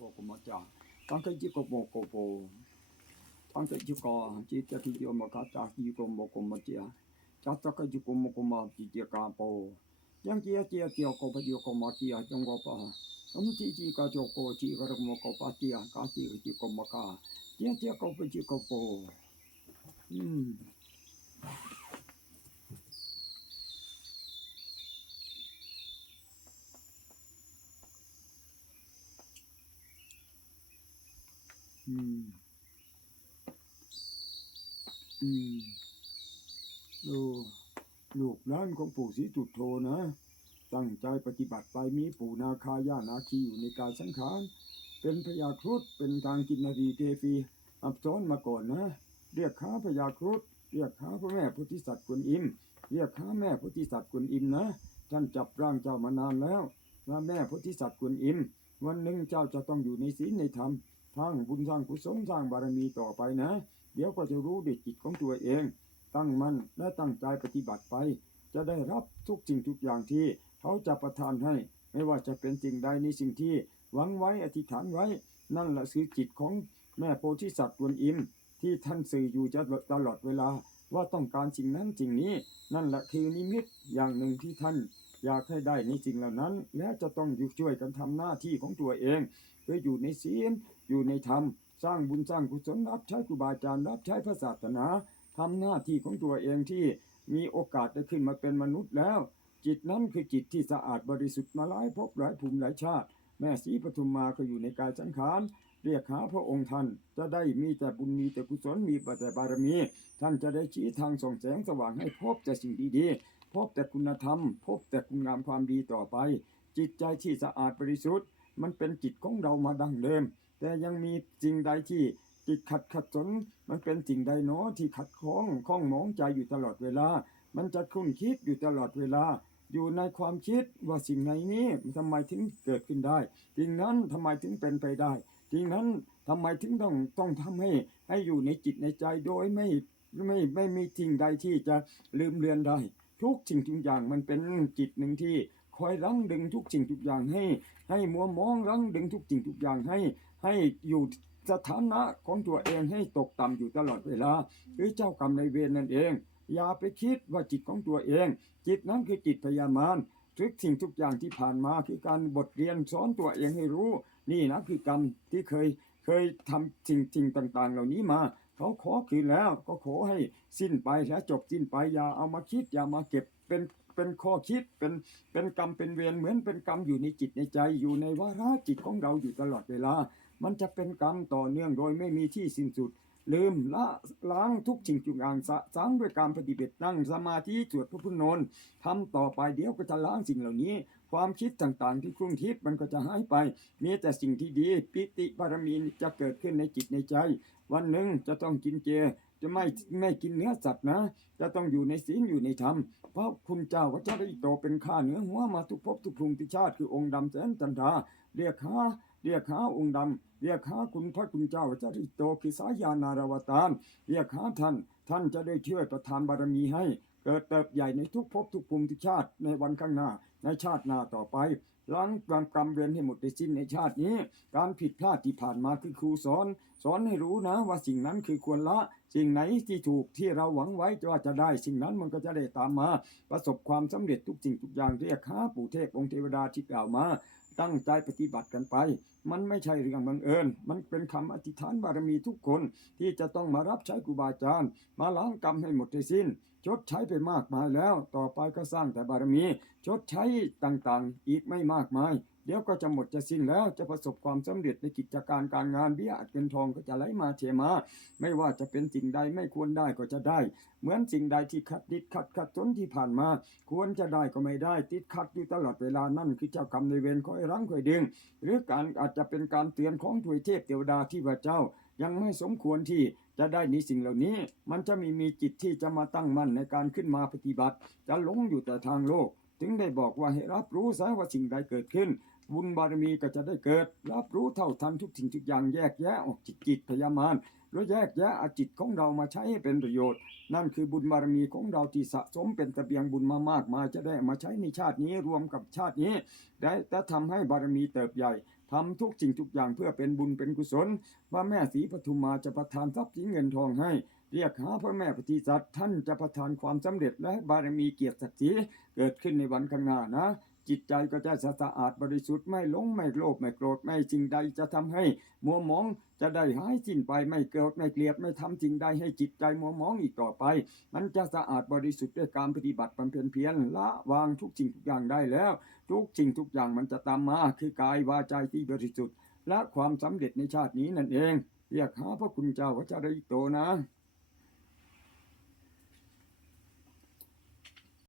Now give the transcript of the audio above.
โปโกมจาตั้งแต่จิโกโมโกโปตั้งแต่จิโกจิตติโยมกาตาจิโกโมโกมจาจัตตะกจิโกโมโกมาจิเจกาโปยังเจียเจียเจียโกปะโยโกมาเจียจงโกปะสมจิจิกาโจโกจิกระโมโกปะเจียกาจิจิโกมกาเจียเจียโกปะจิโกโป อืม อืมดูลูกหล้านของปู่ศรีจุดโทนะ ตั้งใจปฏิบัติไปมีปู่นาคาย่านาคีอยู่ในการสังขาร เป็นพยาครุฑเป็นทางกินนารีเทฟี อับซ้อนมาก่อนนะ เรียกข้าพยาครุฑเรียกข้าพระแม่พุทธิสัตว์กวนอิม เรียกข้าแม่พุทธิสัตว์กวนอิมนะ ท่านจับร่างเจ้ามานานแล้วพระแม่พุทธิสัตว์กวนอิม วันหนึ่งเจ้าจะต้องอยู่ในศีลในธรรม สร้างบุญสร้างกุศลสร้างบารมีต่อไปนะ เดี๋ยวก็จะรู้ด้วยจิตของตัวเอง ตั้งมั่นและตั้งใจปฏิบัติไป จะได้รับทุกสิ่งทุกอย่างที่เขาจะประทานให้ ไม่ว่าจะเป็นสิ่งใดในสิ่งที่หวังไว้อธิษฐานไว้ นั่นแหละคือจิตของแม่โพธิสัตว์ตวนอิมที่ท่านสื่ออยู่จะตลอดเวลา ว่าต้องการสิ่งนั้นสิ่งนี้ นั่นแหละคือนิมิตอย่างหนึ่งที่ท่าน อยากให้ได้ในสิ่งเหล่านั้น และจะต้องอยู่ช่วยกันทำหน้าที่ของตัวเองคืออยู่ในศีลอยู่ในธรรม สร้างบุญสร้างกุศลรับใช้ครูบาอาจารย์รับใช้พระศาสนาทำหน้าที่ของตัวเองที่มีโอกาสได้ขึ้นมาเป็นมนุษย์แล้ว จิตนั้นคือจิตที่สะอาดบริสุทธิ์มาหลายภพหลายภูมิหลายชาติ แม่ศรีปทุมมาก็อยู่ในกายสังขารเรียกหาพระองค์ท่านจะได้มีแต่บุญมีแต่กุศลมีแต่บารมี ท่านจะได้ชี้ทางส่องแสงสว่างให้พบแต่สิ่งดีๆ พบแต่คุณธรรม พบแต่คุณงามความดีต่อไป จิตใจที่สะอาดบริสุทธิ์ มันเป็นจิตของเรามาดั้งเดิม แต่ยังมีสิ่งใดที่ติดขัดขัดสน มันเป็นสิ่งใดเนาะที่ขัดข้องข้องหมองใจอยู่ตลอดเวลา มันจะคุ้นคิดอยู่ตลอดเวลา อยู่ในความคิดว่าสิ่งไหนนี้ทำไมถึงเกิดขึ้นได้สิ่งนั้นทำไมถึงเป็นไปได้สิ่งนั้นทำไมถึงต้องต้องทำให้ให้อยู่ในจิตในใจโดยไม่ไม่ไม่มีสิ่งใดที่จะลืมเลือนได้ ทุกสิ่งทุกอย่างมันเป็นจิตหนึ่งที่คอยรั้งดึงทุกสิ่งทุกอย่างให้ ให้มัวมองรั้งดึงทุกสิ่งทุกอย่างให้ ให้อยู่สถานะของตัวเองให้ตกต่ำอยู่ตลอดเวลาหรือเจ้ากรรมในเวรนั่นเอง อย่าไปคิดว่าจิตของตัวเอง จิตนั้นคือจิตพยามารทุกสิ่งทุกอย่างที่ผ่านมาคือการบทเรียนสอนตัวเองให้รู้ นี่นะคือกรรมที่เคยเคยทำสิ่งสิ่งต่าง ๆ เหล่านี้มา เขาขอคืนแล้ว ก็ขอให้สิ้นไปและจบสิ้นไปอย่าเอามาคิดอย่ามาเก็บเป็นเป็นข้อคิดเป็นเป็นกรรมเป็นเวรเหมือนเป็นกรรมอยู่ในจิตในใจ อยู่ในวาระจิตของเราอยู่ตลอดเวลา มันจะเป็นกรรมต่อเนื่องโดยไม่มีที่สิ้นสุด ลืมละล้างทุกสิ่งทุกอย่างสะสางด้วยการปฏิบัตินั่งสมาธิสวดพระพุทธนนท์ทำต่อไปเดี๋ยวก็จะล้างสิ่งเหล่านี้ ความคิดต่างๆ ที่ครุ่งคิดมันก็จะหายไป มีแต่สิ่งที่ดี ปิติบารมีจะเกิดขึ้นในจิตในใจ วันหนึ่งจะต้องกินเจจะไม่ไม่กินเนื้อสัตว์นะ จะต้องอยู่ในศีลอยู่ในธรรม เพราะคุณเจ้าก็จะได้โตเป็นข้าเนื้อหัวมาทุกภพทุกภูมิทุกชาติคือองค์ดำแสนจันทราเรียกหา เรียกหาองค์ดำเรียกหาคุณพระคุณเจ้าจะได้โตคือสายานาราวตารเรียกหาท่าน ท่านจะได้ช่วยประทานบารมีให้ เกิดเติบใหญ่ในทุกภพทุกภูมิทุกชาติในวันข้างหน้า ในชาติหน้าต่อไปล้างความกรรมเวรให้หมดได้สิ้นในชาตินี้ การผิดพลาดที่ผ่านมาคือครูสอน สอนให้รู้นะว่าสิ่งนั้นคือควรละ สิ่งไหนที่ถูกที่เราหวังไว้ว่าจะได้ สิ่งนั้นมันก็จะได้ตามมา ประสบความสำเร็จทุกสิ่งทุกอย่างเรียกหาปู่เทพองค์เทวดาที่กล่าวมา ตั้งใจปฏิบัติกันไป มันไม่ใช่เรื่องบังเอิญ มันเป็นคำอธิษฐานบารมีทุกคนที่จะต้องมารับใช้ครูบาอาจารย์ มาล้างกรรมให้หมดให้สิ้น ชดใช้ไปมากมายแล้ว ต่อไปก็สร้างแต่บารมี ชดใช้ต่างๆ อีกไม่มากมาย เดี๋ยวก็จะหมดจะสิ้นแล้วจะประสบความสำเร็จในกิจการการงานเบี้ยอัดเงินทองก็จะไหลมาเทมา ไม่ว่าจะเป็นสิ่งใดไม่ควรได้ก็จะได้ เหมือนสิ่งใดที่ขัดดิดขัดขัดจนที่ผ่านมา ควรจะได้ก็ไม่ได้ ติดขัดอยู่ตลอดเวลานั่นคือเจ้ากรรมในเวรคอยรั้งคอยดึง หรือการอาจจะเป็นการเตือนของถวยเทพเทวดาที่ว่าเจ้า ยังไม่สมควรที่จะได้ในสิ่งเหล่านี้ มันจะมีมีจิตที่จะมาตั้งมั่นในการขึ้นมาปฏิบัติ จะหลงอยู่แต่ทางโลก ถึงได้บอกว่าให้รับรู้ซะว่าสิ่งใดเกิดขึ้น บุญบารมีก็จะได้เกิด รับรู้เท่าทันทุกสิ่งทุกอย่างแยกแยะออกจิตจิตพยามารแล้วแยกแยะอาจิตของเรามาใช้ให้เป็นประโยชน์ นั่นคือบุญบารมีของเราที่สะสมเป็นตะเบียงบุญมามากมายจะได้มาใช้ในชาตินี้รวมกับชาตินี้ ได้แต่ทำให้บารมีเติบใหญ่ทำทุกสิ่งทุกอย่างเพื่อเป็นบุญเป็นกุศลว่าแม่ศรีปทุมมาจะประทานทรัพย์สินเงินทองให้ เรียกหาพระแม่ปฏิสัตว์ท่านจะประทานความสำเร็จและบารมีเกียรติศักดิ์ศรีเกิดขึ้นในวันข้างหน้านะจิตใจก็จะสะอาดบริสุทธิ์ไม่หลงไม่โลภไม่โกรธไม่สิ่งใดจะทำให้ มัวหมองจะได้หายสิ้นไปไม่เกิดไม่เกลียดไม่ทำสิ่งใดให้จิตใจมัวหมองอีกต่อไป มันจะสะอาดบริสุทธิ์ด้วยการปฏิบัติบำเพ็ญเพียรละวางทุกสิ่งทุกอย่างได้แล้ว ทุกสิ่งทุกอย่างมันจะตามมาคือกายวาจาที่บริสุทธิ์และความสำเร็จในชาตินี้นั่นเองเรียกหาพระคุณเจ้าวัจริโตนะ